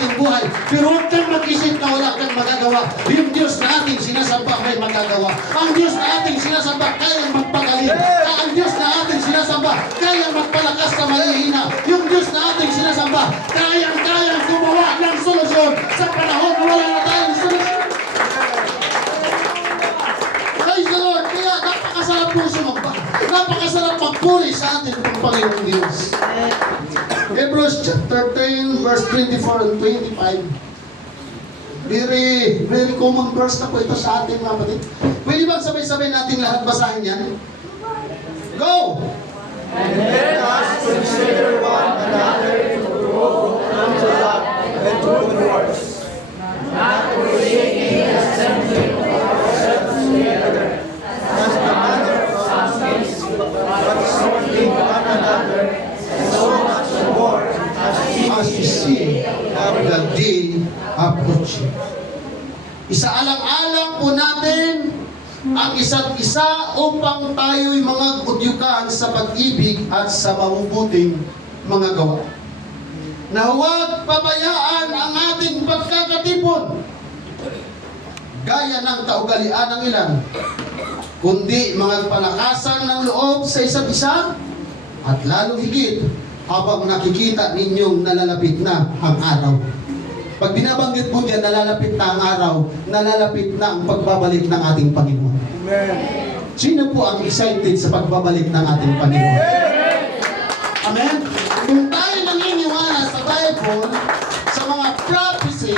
ating buhay. Pero huwag kang mag-isip na wala kang magagawa. Yung Diyos na ating sinasamba may magagawa. Ang Diyos na ating sinasamba kayang magpagaling. Ang Diyos na ating sinasamba kayang magpalakas sa malihina. Yung Diyos na ating sinasamba kayang gumawa ng solusyon sa panahon na wala na tayong solusyon. Praise the Lord. Kaya napakasarap po sumamba. Napakasarap magpuri sa atin ng Panginoong Diyos. Hebrews chapter 10 verse 24 and 25. Very common verse na po ito sa atin, mga kapatid. Pwede ba sabay-sabay natin lahat basahin yan? Go! And let us consider one another to provoke unto love and to good works, not forsaking the assembling of ourselves together, as the manner of some is, but exhorting one another, and so much more as you see the day approaching. Isaalang-alang po natin ang isa't isa upang tayo'y mga udyukan sa pag-ibig at sa mabubuting mga gawa. Na huwag pabayaan ang ating pagkakatipon gaya ng kaugalian ng ilan, kundi mga palakasan ng loob sa isa't isa at lalo higit habang nakikita ninyong nalalapit na ang araw. Pag binabanggit mo diyan, nalalapit na ang araw, nalalapit na ang pagbabalik ng ating Panginoon. Amen. Sino po ang excited sa pagbabalik ng ating Panginoon? Amen? Kung tayo naniniwala sa Bible, sa mga prophecy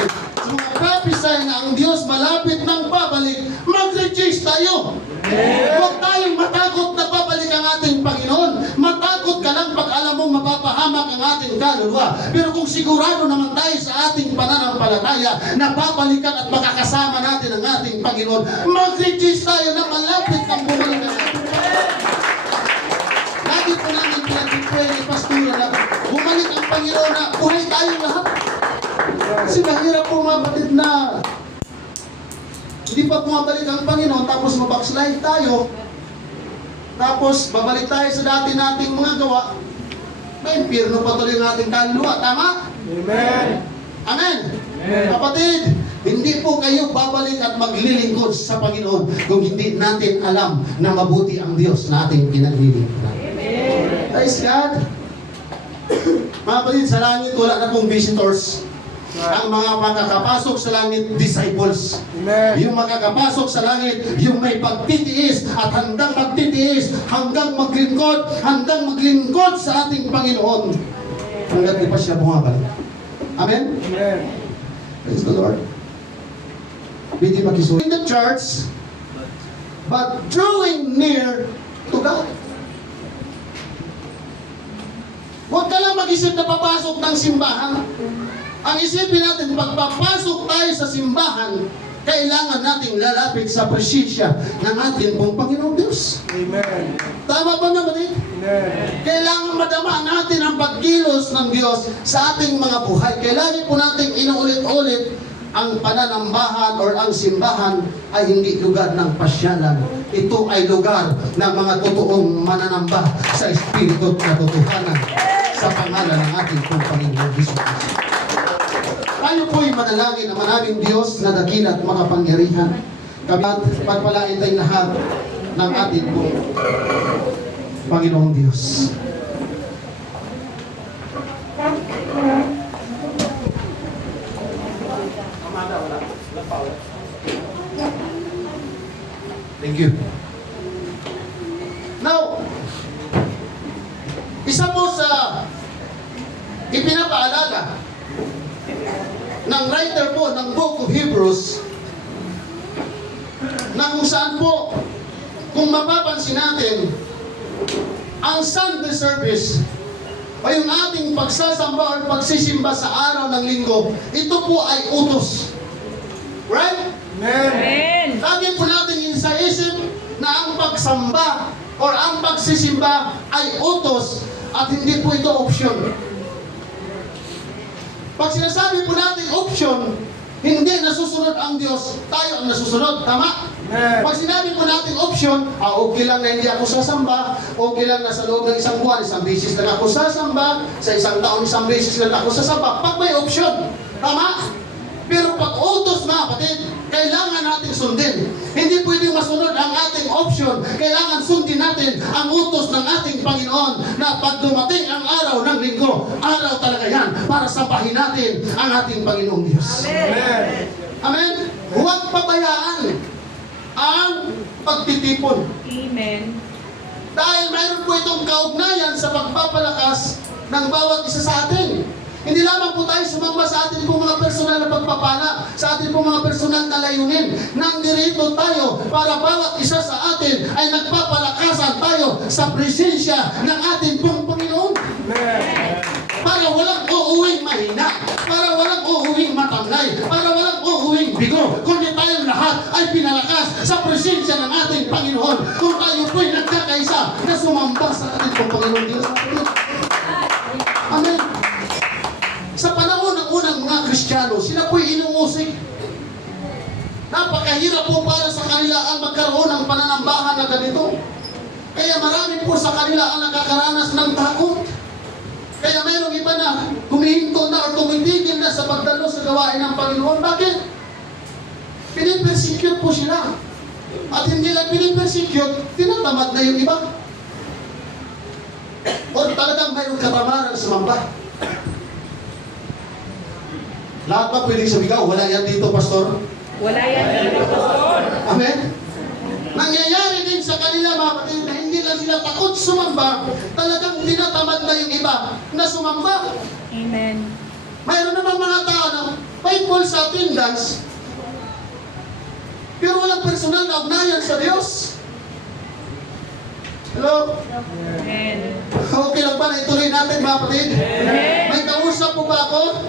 na ang Diyos malapit ng babalik, mag-rejoice tayo. Huwag tayong matakot na babalik ang ating Panginoon. Matakot ka lang pag alam mong mapapahamak ang ating kaluluwa. Pero kung sigurado naman tayo sa ating pananampalataya na babalikan at makakasama natin ang ating Panginoon, mag-rejoice tayo na malapit ang bumalik ang ating Panginoon. Lagi po namin pinag-pray ni Pastora na bumalik ang Panginoon na buhay tayo lahat. Kasi mahirap po mga batid na hindi pa bumabalik ang Panginoon tapos mabackslide tayo, tapos babalik tayo sa dati nating mga gawa, may impyerno pa tuloy ang ating kaluluwa. Tama? Amen. Amen? Amen. Kapatid, hindi po kayo babalik at maglilingkod sa Panginoon kung hindi natin alam na mabuti ang Diyos na ating pinaglilingkod. Praise God. Mga kapatid, sa langit wala na pong visitors. Ang mga makakapasok sa langit, disciples. Amen. Yung makakapasok sa langit, yung may pagtitiis at handang magtitiis, hanggang maglingkod sa ating Panginoon. Hanggang di pa siya bumabalik. Amen? Amen. Praise the Lord. Hindi makisuhin in the church, but drawing near to God. Huwag ka lang mag-isip na papasok ng simbahan. Ang isipin natin, pagpapasok tayo sa simbahan, kailangan nating lalapit sa presensya ng ating pong Panginoong Diyos. Amen. Tama ba naman eh? Amen. Kailangan madama natin ang pagkilos ng Diyos sa ating mga buhay. Kailangan po natin inuulit-ulit ang pananambahan or ang simbahan ay hindi lugar ng pasyalan. Ito ay lugar ng mga totoong mananamba sa Espiritu at katotohanan sa pangalan ng ating pong Panginoong Hesus Kristo. Tayo po'y manalangin na maraming Diyos na dakila at makapangyarihan. Kami at pagpalain tayong lahat ng ating pong Panginoong Diyos. Thank you. Now, isa po sa ipinapaalala ng writer po ng Book of Hebrews na kung saan po, kung mapapansin natin, ang Sunday service o yung ating pagsasamba o pagsisimba sa araw ng linggo, ito po ay utos. Right? Amen. Lagi po natin sa isip na ang pagsamba or ang pagsisimba ay utos at hindi po ito option. Pag sinasabi po natin option, hindi nasusunod ang Diyos, tayo ang nasusunod. Tama? Amen. Pag sinabi po natin option, okay lang na hindi ako sasamba, okay lang na sa loob ng isang buwan, isang beses lang ako sasamba, sa isang taon, isang beses lang ako sasamba. Pag may option, Tama? Pero pag utos, mga kapatid, kailangan natin sundin. Hindi pwedeng masunod ang ating option. Kailangan sundin natin ang utos ng ating Panginoon na pag dumating ang araw ng linggo, araw talaga yan para sabahin natin ang ating Panginoong Diyos. Amen. Amen? Huwag pabayaan ang pagtitipon. Amen. Dahil mayroon po itong kaugnayan sa pagpapalakas ng bawat isa sa atin. Hindi lamang po tayo sumamba sa atin pong mga personal na pagpapala, sa atin pong mga personal na layunin. Nandito tayo para bawat isa sa atin ay nagpapalakasan tayo sa presensya ng ating pong Panginoon. Amen. Para walang uuwing mahina, para walang uuwing matamlay, para walang uuwing bigo, kundi tayong lahat ay pinalakas sa presensya ng ating Panginoon. Kung tayo po'y nagkakaisa na sumamba sa ating pong Panginoon Diyos. Amen. Sa panahon ng unang mga Kristiyano, sila po'y inuusig. Napakahirap po para sa kanila ang magkaroon ng pananambahan na ganito. Kaya marami po sa kanila ang nakakaranas ng takot. Kaya mayroong iba na humihinto na o tumitigil na sa pagdalo sa gawain ng Panginoon. Bakit? Pinipersecute po sila. At hindi lang pinipersecute, tinatamad na yung iba. O talagang mayroong katamaran sa mamba. Lahat ba pwedeng sabigaw? Wala yan dito, Pastor. Wala yan dito, Pastor. Amen? Nangyayari din sa kanila, mga kapatid, na hindi lang sila takot sumamba, talagang tinatamad na yung iba na sumamba. Amen. Mayroon namang mga tao na faithful sa attendance, pero walang personal na ugnayan sa Diyos. Hello? Amen. Okay lang ba na ituloy natin, mga kapatid? May kausap po ba ako?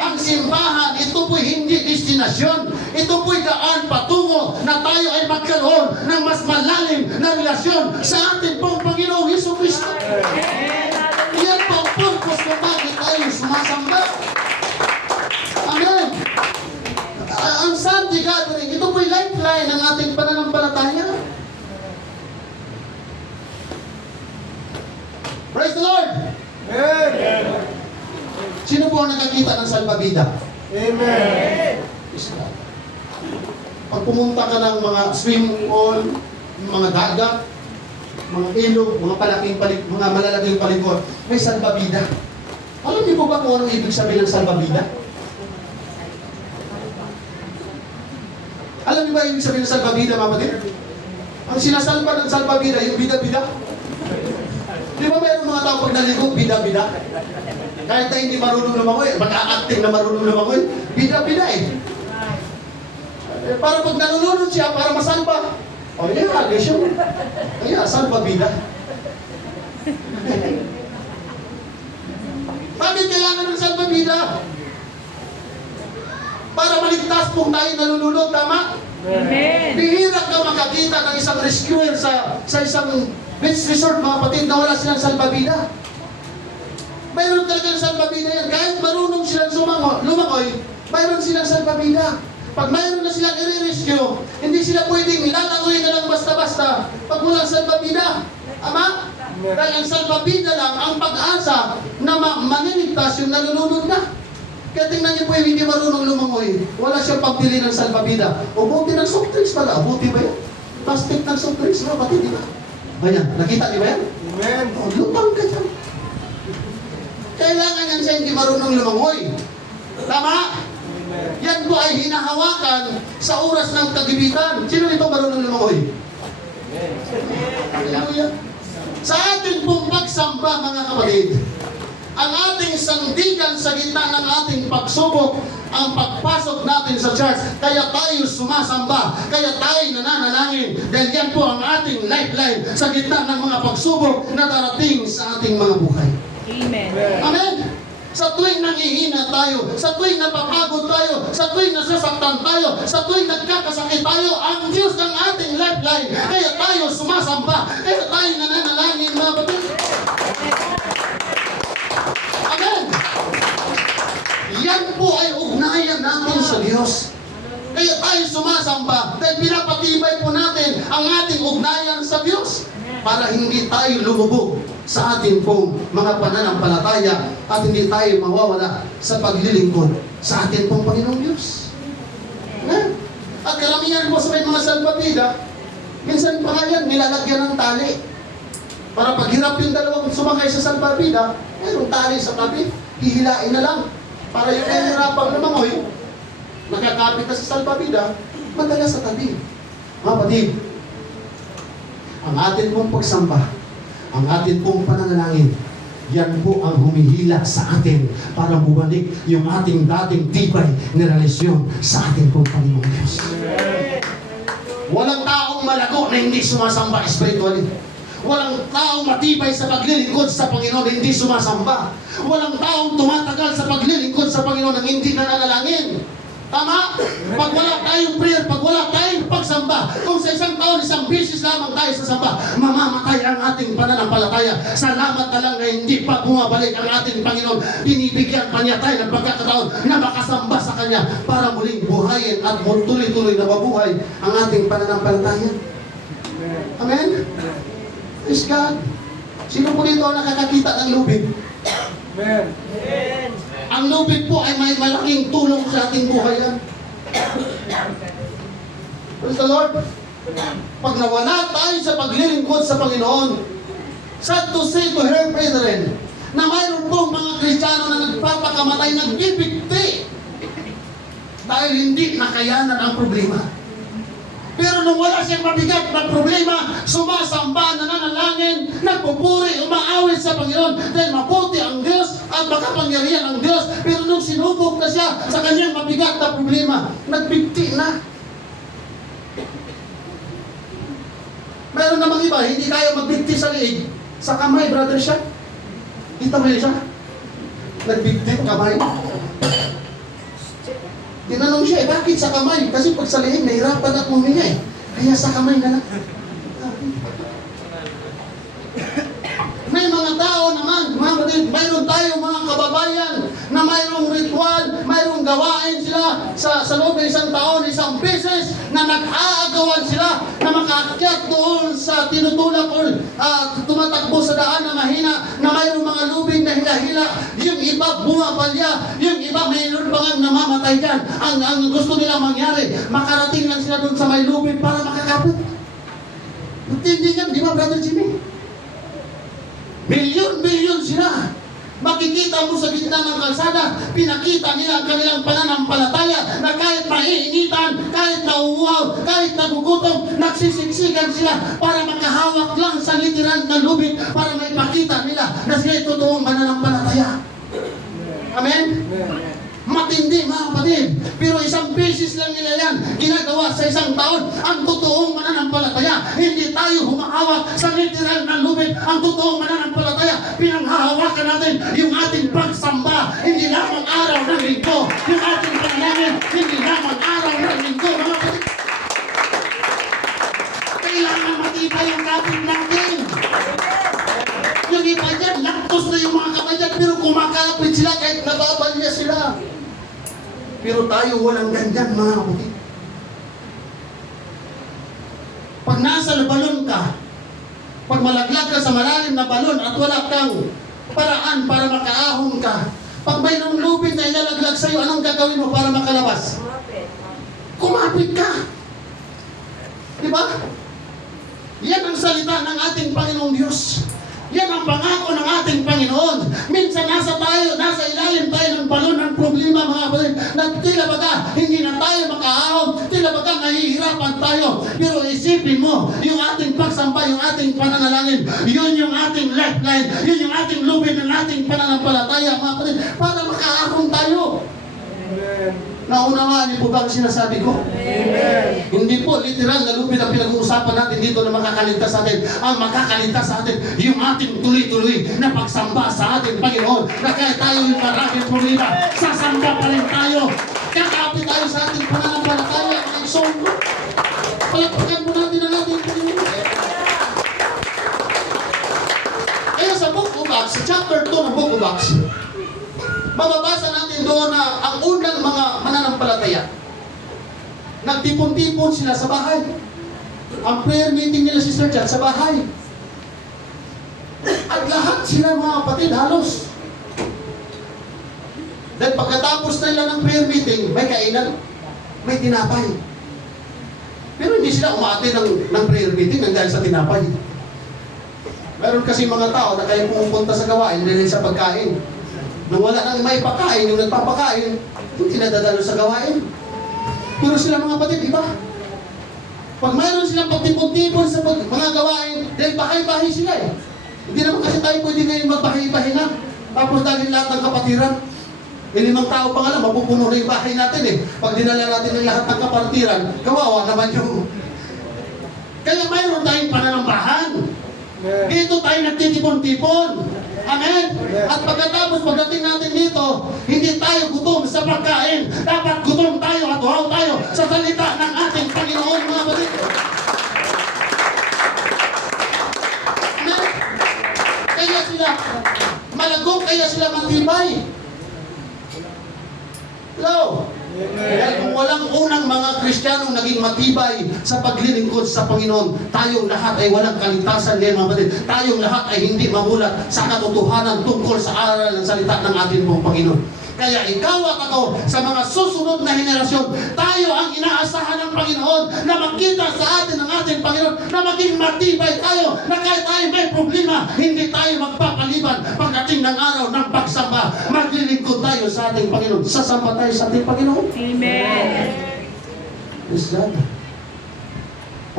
Ang simbahan, ito po'y hindi destinasyon. Ito po'y daan patungo na tayo ay magkaroon ng mas malalim na relasyon sa ating pong Panginoong Hesus Kristo. Yan po ang purpose kung bakit tayo sumasamba. Amen. Ang Sunday gathering, ito po'y lifeline ng ating pananampalataya. Praise the Lord! Amen. Sino po ang nakakita ng salbabida? Amen. Pag pumunta ka ng mga swimming pool, mga dagat, mga ilog, mga mga malalaking paligon, may salbabida. Alam niyo po ba kung anong ibig sabihin ng salbabida? Alam niyo ba ibig sabihin ng salbabida, mga kapatid? Ang sinasalba ng salbabida, yung bida-bida. Di ba mayroong mga tao pag naligo, bida-bida? Kahit na hindi marunong lumangoy, mag-a-acting na marunong lumangoy, bida-bida eh. Para pag nalulunod siya, para masalba. O yeah, guys yun. Yeah, salba bida. Bakit kailangan ng salba bida? Para maligtas kung tayo nalulunod, tama? Amen. Bihira ka makakita ng isang rescuer sa isang beach resort, mga kapatid, na wala silang salbabida. Mayroon talagang salbabida yan. Kahit marunong silang lumangoy, mayroon silang salbabida. Pag mayroon na silang i-rescue, hindi sila pwedeng lalangoy na lang basta-basta pag walang salbabida. Ama? Dahil ang salbabida lang ang pag-asa na maniligtas yung nalulunod na. Kaya tingnan niyo po yung hindi marunong lumangoy. Wala siyang pagpili ng salbabida. O buti ng soft drinks pala. Buti ba yan? Plastic ng soft drinks, mga kapatid, di ba? Ayan, nakita niyo ba yan? Amen. O, lutang ka dyan. Kailangan yan siya hindi marunong lumangoy. Tama? Yan po ay hinahawakan sa oras ng kagibitan. Sino nito marunong lumangoy? Hallelujah. Sa ating pong pagsamba, mga kapatid, ang ating sandigan sa gitna ng ating pagsubok, ang pagpasok natin sa church, kaya tayo sumasamba, kaya tayo nananalangin, dahil yan po ang ating lifeline sa gitna ng mga pagsubok na darating sa ating mga buhay. Amen. Amen! Sa tuwing nangihina tayo, sa tuwing napapagod tayo, sa tuwing nasasaktan tayo, sa tuwing nagkakasakit tayo, ang Diyos ang ating lifeline. Kaya tayo sumasamba, kaya tayo nananalangin, mga kapatid. Amen! Yan po ay ugnayan natin sa Diyos. Kaya tayo sumasamba dahil pinapatibay po natin ang ating ugnayan sa Diyos para hindi tayo lumubog sa atin pong mga pananampalataya at hindi tayo mawawala sa paglilingkod sa atin pong Panginoong Diyos. Amen? At karamihan po sa may mga salbabida, minsan pa nga yan, nilalagyan ng tali. Para paghirap yung dalawang sumakay sa salbabida, mayroong tali sa tabi, hihilain na lang. Para yung nahihirapang lumangoy, nakakapit na sa salbabida, madala sa tabi. Mga kapatid, ang atin pong pagsamba, ang atin pong pananalangin, yan po ang humihila sa atin para bumalik yung ating dating tibay na relasyon sa ating pong Panginoong Diyos. Walang taong malago na hindi sumasamba spiritually. Walang taong matibay sa paglilingkod sa Panginoon na hindi sumasamba. Walang taong tumatagal sa paglilingkod sa Panginoon na hindi nananalangin. Tama? Pag wala tayong prayer, pag wala tayong pagsamba, kung sa isang taon, isang beses lamang tayo sa samba, mamamatay ang ating pananampalataya. Salamat na lang na hindi pa bumabalik ang ating Panginoon. Binibigyan pa niya tayo ng pagkakataon na makasamba sa Kanya para muling buhayin at tuloy-tuloy na mabuhay ang ating pananampalataya. Amen? Praise God. Sino po dito ang nakakakita ng lubid? Amen. Ang lubid po ay may malaking tulong sa ating buhay yan. Praise the Lord. Pag nawala tayo sa paglilingkod sa Panginoon, sad to say to her brethren, na mayroon pong mga Kristiyano na nagpapakamatay, nagbibigti dahil hindi nakayanan ang problema. Pero nung wala siyang mabigat na problema, sumasamba, nananalangin, nagpupuri, umaawit sa Panginoon dahil mabuti ang Diyos at makapangyarihan ang Diyos. Pero nung sinubok na siya sa kanyang mabigat na problema, nagbigti na. Meron namang iba, hindi kaya magbigti sa liig. Sa kamay, brother siya. Kita mo yun siya? Nagbigti, kamay. Tinanong siya, bakit sa kamay? Kasi pag sa liig, nahirapan at huminga eh. Kaya sa kamay na lang. May mga tao naman, mayroon tayo mga kababayan na mayroong ritual, mayroong gawain sila sa loob ng isang taon, isang beses na nag-aagawan sila na makaakyat doon sa tinutulak o tumatakbo sa daan na mahina, na mayroong mga lubing na hila-hila, yung iba bumapalya, yung iba mayroon bang namamatay dyan. Ang gusto nila mangyari, makarating lang sila doon sa may lubing para makakapit. Hindi yan, di ba, Brother Jimmy? Milyon-milyon sila. Makikita mo sa gitna ng kalsada, pinakita nila ang kanilang pananampalataya na kahit maiinitan, kahit nauuhaw, kahit nagugutom, nagsisiksikan sila para makahawak lang sa literal na lubid para maipakita nila na sila'y totoong pananampalataya. Amen? Matindi mga kapatid. Pero isang beses lang nila yan ginagawa sa isang taon. Ang totoong mananampalataya, hindi tayo humahawak sa literal na lubid. Ang totoong mananampalataya, pinanghahawakan natin yung ating pagsamba. Hindi lamang araw ng linggo. Yung ating panalangin, hindi lamang araw ng linggo. Mga kapatid, kailangan matibay ang kapit natin. Yung iba dyan, laktos na yung mga kamay dyan, pero kumakapit sila kahit nababalya sila. Pero tayo walang ganyan, mga kapatid. Pag nasa balon ka, pag malaglag ka sa malalim na balon at wala kang paraan para makaahon ka, pag mayroong lubid na ilalaglag sa'yo, anong gagawin mo para makalabas? Kumapit ka. Diba? Yan ang salita ng ating Panginoong Diyos. Yan ang pangako ng ating Panginoon. Minsan nasa ilalim tayo ng balon ng problema, mga kapatid, na tila baga hindi na tayo makaahon, tila baga nahihirapan tayo. Pero isipin mo, yung ating pagsamba, yung ating pananalangin, yun yung ating lifeline, yun yung ating lubid ng ating pananampalataya, mga kapatid, para makaahon tayo. Amen. Naunawaan niyo po ba ang sinasabi ko? Amen. Hindi po literal na lubid ang pinag-uusapan natin dito na makakaligtas sa atin. Ang makakaligtas sa atin, yung ating tuloy-tuloy na pagsamba sa ating Panginoon. Na kaya tayo yung maraming problema, sasamba pa rin tayo. Kakapit tayo sa ating pananampalataya. Ay, songko. Palagpagan mo natin ang ating Panginoon. Kaya sa Book of Acts, sa chapter 2 ng Book of Acts, mababasa natin doon na ang unang mga mananampalataya, nagtipon-tipon sila sa bahay. Ang prayer meeting nila, Sister Chat, sa bahay. At lahat sila mga kapatid, halos. Dahil pagkatapos nila ng prayer meeting, may kainan, may tinapay. Pero hindi sila umaattend ng prayer meeting nang dahil sa tinapay. Meron kasi mga tao na kayo pumupunta sa gawain dahil sa pagkain. Nung wala nang may pagkain, yung nagpapakain, hindi nadadalo sa gawain. Pero sila mga kapatid, iba. Pag mayroon silang pagtipon-tipon sa mga gawain, dahil bahay-bahay sila eh. Hindi naman kasi tayo pwede ngayon magbahay-bahay na. Tapos dahil lahat ng kapatiran, 5 tao pa nga lang, mapupuno na yung bahay natin eh. Pag dinala natin ang lahat ng kapatiran, kawawa naman yung... Kaya mayroon tayong pananambahan. Dito tayo nagtitipon-tipon. Amen? At pagdating natin dito, hindi tayo gutom sa pagkain. Dapat gutom tayo at uhaw tayo sa salita ng ating Panginoon, mga kapatid. Amen? Kaya sila malagong, kaya sila matibay. Hello? Dahil kung walang unang mga Kristiyanong naging matibay sa paglilingkod sa Panginoon, tayong lahat ay walang kaligtasan ngayon, mga kapatid. Tayong lahat ay hindi mamulat sa katotohanan tungkol sa aral ng salita ng ating pong Panginoon. Kaya ikaw at ako, sa mga susunod na henerasyon, tayo ang inaasahan ng Panginoon na makita sa atin ng ating Panginoon na maging matibay tayo, na kahit tayo may problema, hindi tayo magpapaliban pagdating ng araw ng pagsamba. Maglilingkod tayo sa ating Panginoon. Sasamba tayo sa ating Panginoon. Amen. Praise God.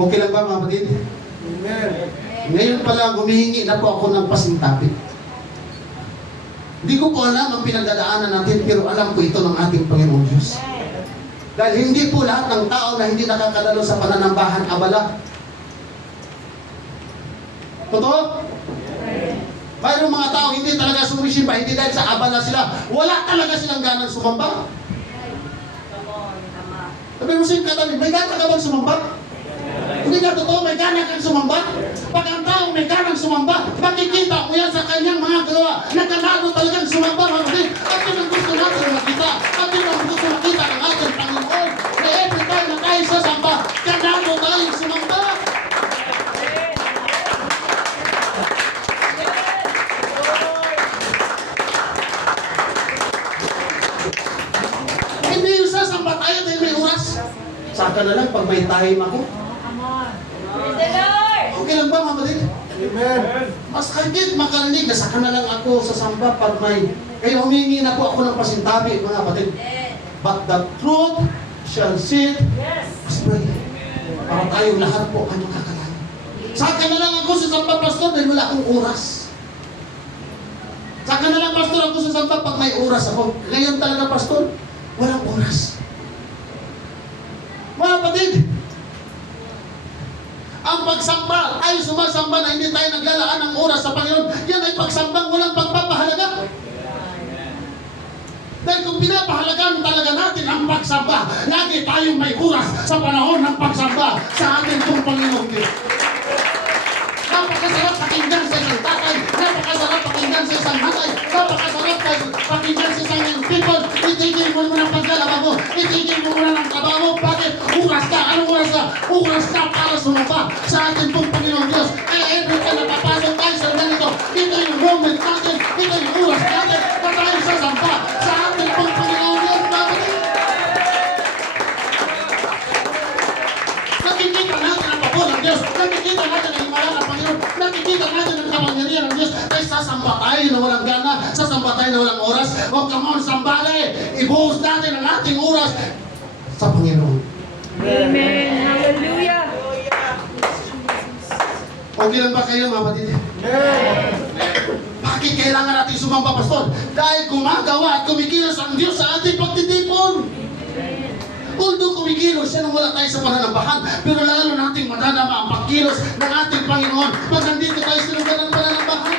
Okay lang ba, mga kapatid? Amen. Ngayon pa lang, humihingi na po ako ng pasintabi. Hindi ko po alam ang pinagdadaanan natin, pero alam ko ito ng ating Panginoon Diyos. Dahil hindi po lahat ng tao na hindi nakakadalo sa pananambahan abala. Totoo? Mayroong mga tao hindi talaga sumisimba, hindi dahil sa abala sila. Wala talaga silang ganang sumamba. Sabi mo sa'yo, may gana ka bang sumamba? Hindi ka totoo, may gana kang sumamba. Pag ang tao may ganang sumamba, makikita mo yan sa kanyang mga gawa. Nagkanado talagang sumamba, mga kapatid. At yun ang gusto natin makita. At yun ang gusto makita ng ating Panginoon. Na every time na tayo sasamba, kanado tayong sumamba. Hindi yung sasamba tayo dahil may oras. Saka na lang pag may time ako. Okay lang ba, mga kapatid? Amen. Mas higit makarinig na saka na lang ako sa samba pag may... Kaya humingi na po ako ng pasintabi, mga kapatid. But the truth shall set us free. Para tayong lahat po ay makakalayo. Saka na lang ako sa samba, pastor, dahil wala akong oras. Saka na lang, pastor, ako sa samba pag may oras ako. Ngayon talaga, pastor, walang oras. Mga kapatid, ang pagsamba ay sumasamba na hindi tayo naglalaan ng oras sa Panginoon. Yan ay pagsambang walang pagpapahalaga. Dahil kung pinapahalagaan talaga natin ang pagsamba, lagi tayong may oras sa panahon ng pagsamba sa ating pong Panginoon Diyos. Napakasarap pakinggan sa isang tatay, napakasarap pakinggan sa isang nanay, napakasarap pakinggan sa isang young people. Itigil mo muna ang paglalaba mo, itigil mo muna ng trabaho. Bakit? Oras ka. Anong oras ka? Oras ka para sumamba sa ating pong Panginoon Diyos. Kaya every time na papasok tayo sa ganito, ito yung moment natin, ito yung oras natin na tayo sasamba sa ating pong Panginoon Diyos. Nakikita natin ang pabor ng Diyos. Nakikita natin ang himala ng Panginoon. Nakikita natin ang kapangyarihan ng Diyos. Kaya sasamba tayo na walang gana. Sasamba tayo na walang oras. O come on, sambale. Ibuhos natin ang ating oras sa Panginoon. Amen. Hallelujah. Okay lang ba kayo, mga kapatid? Amen. Bakit kailangan natin sumamba, pastor? Dahil gumagawa at kumikilos ang Diyos sa ating pagtitipon. Although kumikilos siya nung wala tayo sa pananambahan, pero lalo nating madadama ang pagkilos ng ating Panginoon pag nandito tayo sa lugar ng pananambahan.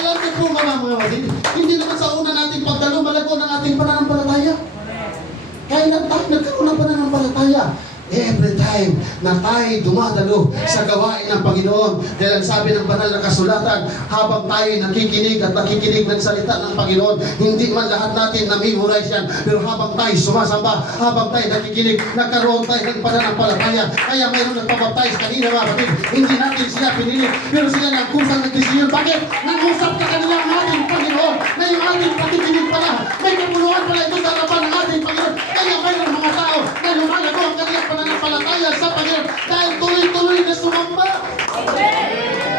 Alam niyo po, mga kapatid, hindi naman sa una nating pagdalo malago ng ating pananampalataya. Kaya lang tayo nagkaroon ng pananampalataya. Every time time na tayo dumadalo sa gawain ng Panginoon. Dahil ang sabi ng banal na kasulatan, habang tayo nakikinig at nakikinig ng salita ng Panginoon, hindi man lahat natin na-memorize yan, pero habang tayo sumasamba, habang tayo nakikinig, nagkaroon tayo ng pananampalataya. Kaya mayroon nagpabaptize kanina mga kapatid, hindi natin sila pinili, pero sila ng kusang nagdesisyon. Bakit? Nangusap ka kanila ang ating Panginoon na yung ating pakikinig pala, may kapuluhan pala ito sa harapan ng ating Panginoon. Kaya mayroon mga tao na lumalago ang kanilang pananampalataya sa Panginoon dahil tuloy-tuloy na sumamba.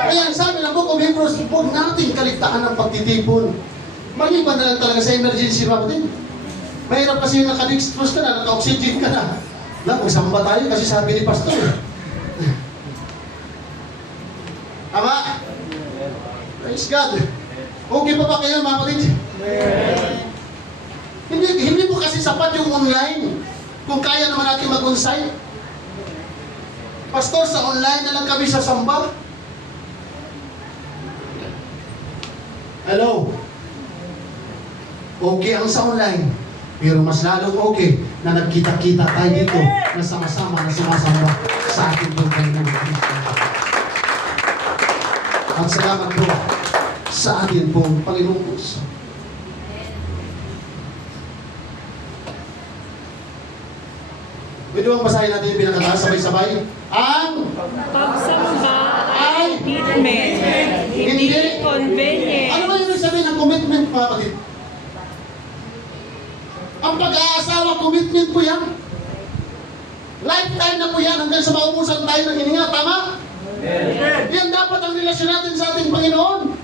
Kaya ang sabi ng Book of Hebrews, huwag natin kaligtaan ng pagtitipon. Maliban na lang talaga sa emergency mga kapatid. Mahirap kasi yung naka-dextrose ka na, naka-oxygen ka na. Magsamba tayo kasi sabi ni Pastor. Tama? Praise God. Okay pa ba kayo mga kapatid? Hindi po kasi sapat yung online. Kung kaya naman natin mag-onsite. Pastor, sa online na lang kami sasamba. Hello? Okay ang sa online. Pero mas lalong okay na nagkita-kita tayo dito na sama-sama na sumasamba sa ating Panginoon Kristo. At salamat po sa ating pong Panginoong Kristo. Pwede bang basahin natin yung pinakataas sabay-sabay? Ang Pagsamba ay commitment, hindi convenient. ano ba yung sabihin ng commitment, mga kapatid? Ang pag-aasawa, commitment po yan. Lifetime na po yan hanggang sa maubusan tayo ng hininga. Tama? Yan dapat ang relasyon natin sa ating Panginoon.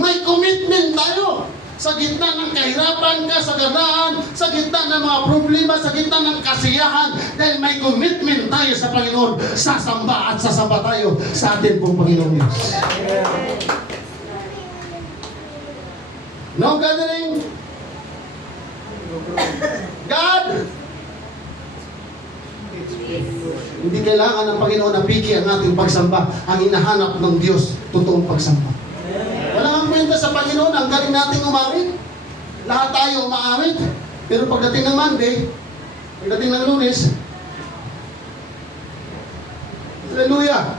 May commitment tayo. Sa gitna ng kahirapan, kasaganaan, sa gitna ng mga problema, sa gitna ng kasiyahan, dahil may commitment tayo sa Panginoon, sasamba at sasamba tayo sa ating pong Panginoon Diyos. No gathering. God. Hindi kailangan ng Panginoon na piki ang ating pagsamba. Ang hinahanap ng Diyos, totoong pagsamba. Wala ang kwenta sa Panginoon, ang galing nating umawit. Lahat tayo umaawit. Pero pagdating ng Monday, pagdating ng Lunes, hallelujah!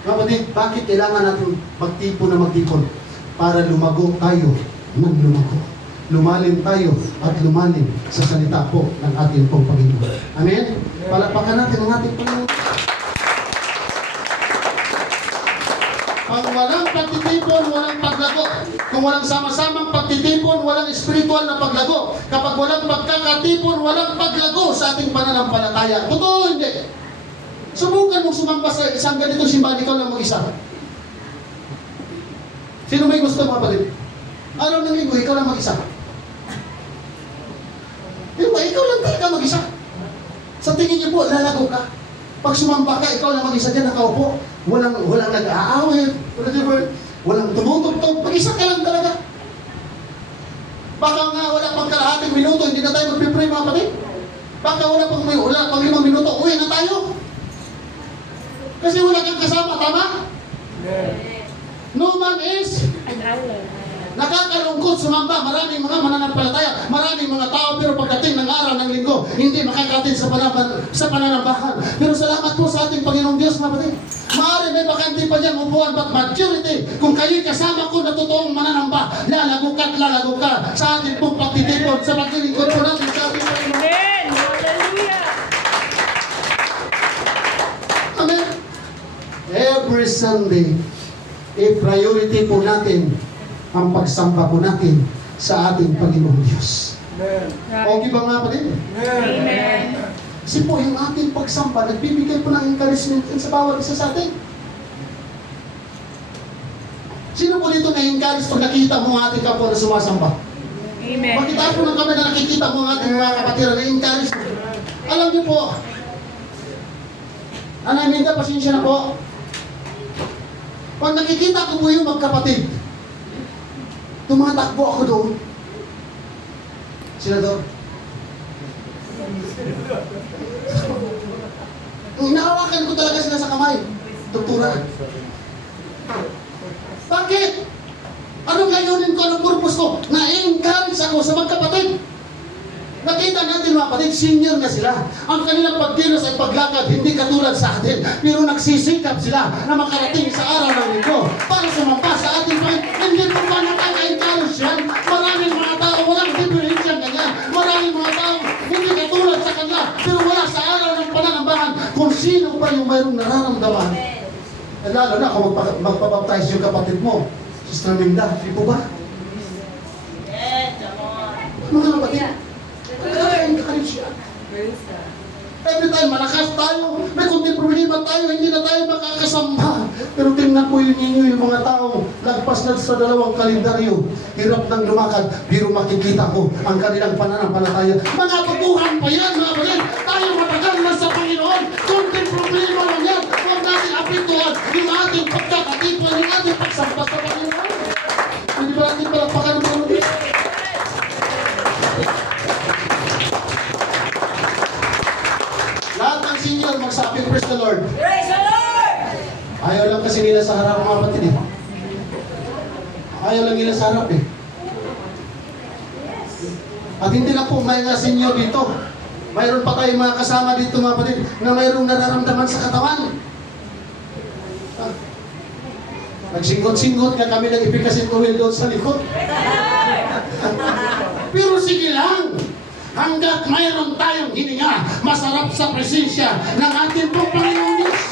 Kapatid, bakit kailangan natin magtipon? Para lumago tayo ng lumago. Lumalim tayo at lumalim sa salita po ng ating pong Panginoon. Amen? Palakpakan natin ang ating Panginoon. Pag walang pagtitipon, walang paglago. Kung walang sama-samang pagtitipon, walang espiritual na paglago. Kapag walang pagkakatipon, walang paglago sa ating pananampalataya. Totoo, hindi. Subukan mong sumamba sa isang ganitong simbahan, ikaw lang mag-isa. Sino may gusto mga kapatid? Araw ng linggo, ikaw lang mag-isa. Ikaw lang talaga mag-isa. Sa tingin niyo po, lalago ka. Pag sumamba ka, ikaw lang mag-isa dyan, nakaupo. Walang nag-aawit, walang tumutugtog. Mag-isa ka lang talaga. Baka nga wala pang kalahating minuto, hindi na tayo magpipray mga kapatid. Baka wala pang 5 minuto, uwi na tayo. Kasi wala kang kasama, tama? No man is nakakalungkot sumamba. Maraming mga mananampalataya, maraming mga tao, pero pagdating ng araw ng linggo, hindi makakatin sa pananambahan. Pero salamat po sa ating Panginoong Diyos, mga kapatid. Maaari may bakante pa dyan upuan, but majority, kung kayo'y kasama ko na totoong mananamba, lalago ka sa ating pong pagtitipon, sa paglilingkod po natin sa ating Panginoon. Amen. Hallelujah. Amen. Every Sunday, i-priority po natin ang pagsamba po natin sa ating Panginoong Diyos. Okay ba mga kapatid? Amen. Kasi po yung ating pagsamba, nagbibigay po ng encouragement sa bawat isa sa atin. Sino po dito na-encourage pag nakita mo ang ating kapwa na sumasamba? Amen. Makita po ng kami na nakikita mo ang ating mga kapatid na na-encourage. Alam niyo po, Anay Minda, pasensya na po. Pag nakikita ko po yung magkapatid, tumatakbo ako doon. Senador. Inahawakan ko talaga sila sa kamay. Doktora. Bakit? Anong layunin ko? Anong purpose ko? Na-encourage ako sa magkapatid. Nakita natin mga kapatid, senior na sila. Ang kanilang pagkilos ay paglakad, hindi katulad sa atin. Pero nagsisikap sila na makarating sa araw ng linggo para sumampa sa ating Panginoon. Hindi po ba nakaka-encourage yan? Maraming mga tao, walang diferensya ganyan. Maraming mga tao, hindi katulad sa kanila. Pero wala sa araw ng pananambahan kung sino pa yung mayroong nararamdaman. Eh, lalo na kung magpabaptize yung kapatid mo. Sister Minda, di po ba? Mga kapatid, nakaka-encourage yan. Every time malakas tayo, may kunting problema tayo, hindi na tayo makakasamba. Pero tingnan po yun ninyo yung mga taong lagpas na sa 2 kalendaryo, hirap nang lumakad, pero makikita ko ang kanilang pananampalataya. Mga baguhan pa yan, mga kapatid. Tayo matagal na sa Panginoon. Kunting problema lang yan. Huwag natin apektuhan yung ating pagkakatipan, yung ating pagsamba sa Panginoon. Hindi ba natin palakpakan ng Panginoon? Lahat ng senior magsabi, praise the Lord. Praise the Lord! Ayaw lang kasi nila sa harap, mga kapatid eh. Ayaw lang nila sa harap eh. At hindi lang po may mga senior dito. Mayroon pa tayong mga kasama dito, mga kapatid, na mayroong nararamdaman sa katawan. Ah. Nagsingot-singot nga kami ng ipikasin oil doon sa likod. Pero sige lang. Hanggat mayroon tayong hininga, masarap sa presensya ng ating pong Panginoon Diyos.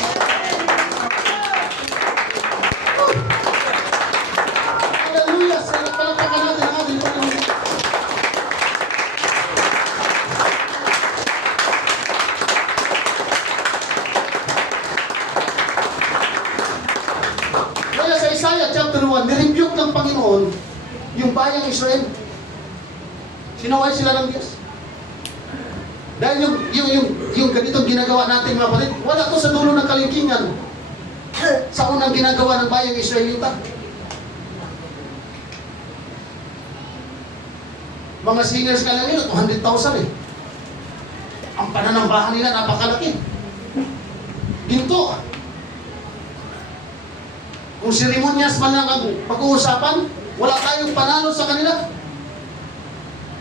Hallelujah! Sana palakpakan natin ang ating Panginoon Diyos. Kaya sa Isaiah chapter 1, nirebuke ng Panginoon yung bayang Israel. Sinaway sila ng Diyos. Dahil yung ganitong ginagawa natin mga kapatid, wala to sa dulo ng kalingkingan. Sa unang ginagawa ng bayang Israelita. Mga singers ka lang nila, 200,000 eh. Ang pananambahan nila napakalaki. Ginto. Kung seremonyas man lang ang pag-uusapan, wala tayong panalo sa kanila.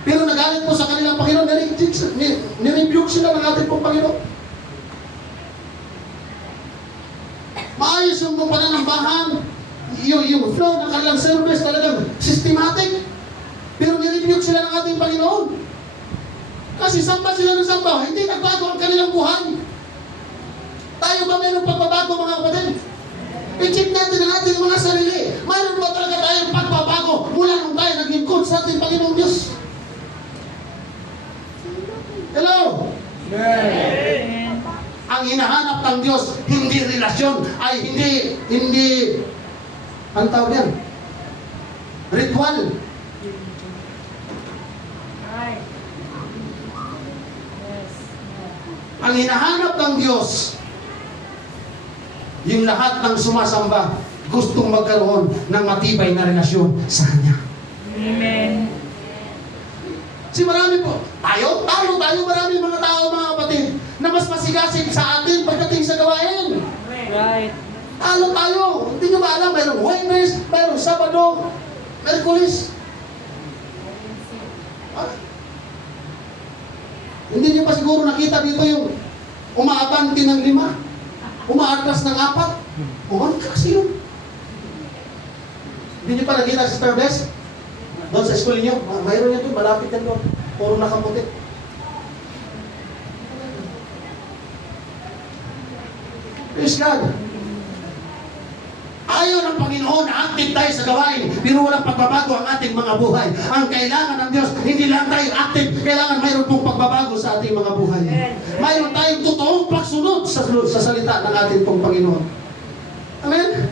Pero nagalit po sa kanilang Panginoon, nirebuke sila ng ating pong Panginoon. Maayos yung mga pananambahan, yung flow ng kanilang service talagang systematic. Pero nirebuke sila ng ating Panginoon. Kasi samba sila ng samba, hindi nagbago ang kanilang buhay. Tayo ba mayroong pagbabago mga kapatid? I-check natin ang ating mga sarili. Mayroon ba talaga tayong pagbabago mula nung tayo naglingkod sa ating Panginoong Diyos? Hello? Amen. Ang hinahanap ng Diyos, hindi relasyon, ay hindi, ang tawag yan? Ritual. Right. Yes. Ang hinahanap ng Diyos, yung lahat ng sumasamba, gustong magkaroon ng matibay na relasyon sa Kanya. Amen. Si marami po, tayo, marami mga tao, mga kapatid, na mas masigasig sa atin pagdating sa gawain. Right. Tayo. Hindi nyo ba alam, mayroong Huwebes, mayroong Sabado, Merkulis. Ah? Hindi nyo pa siguro nakita dito yung umaabanti ng 5, umaatras ng 4. Ano kasi yun? Hindi nyo pa nakita si Sister Bess? Doon sa school niyo, mayroon yan doon, malapit yan doon. Puro nakaputi. Praise God. Ayaw ng Panginoon na active tayo sa gawain, pero walang pagbabago ang ating mga buhay. Ang kailangan ng Diyos, hindi lang tayo active, kailangan mayroon pong pagbabago sa ating mga buhay. Mayroon tayong totoong pagsunod sa salita ng ating pong Panginoon. Amen?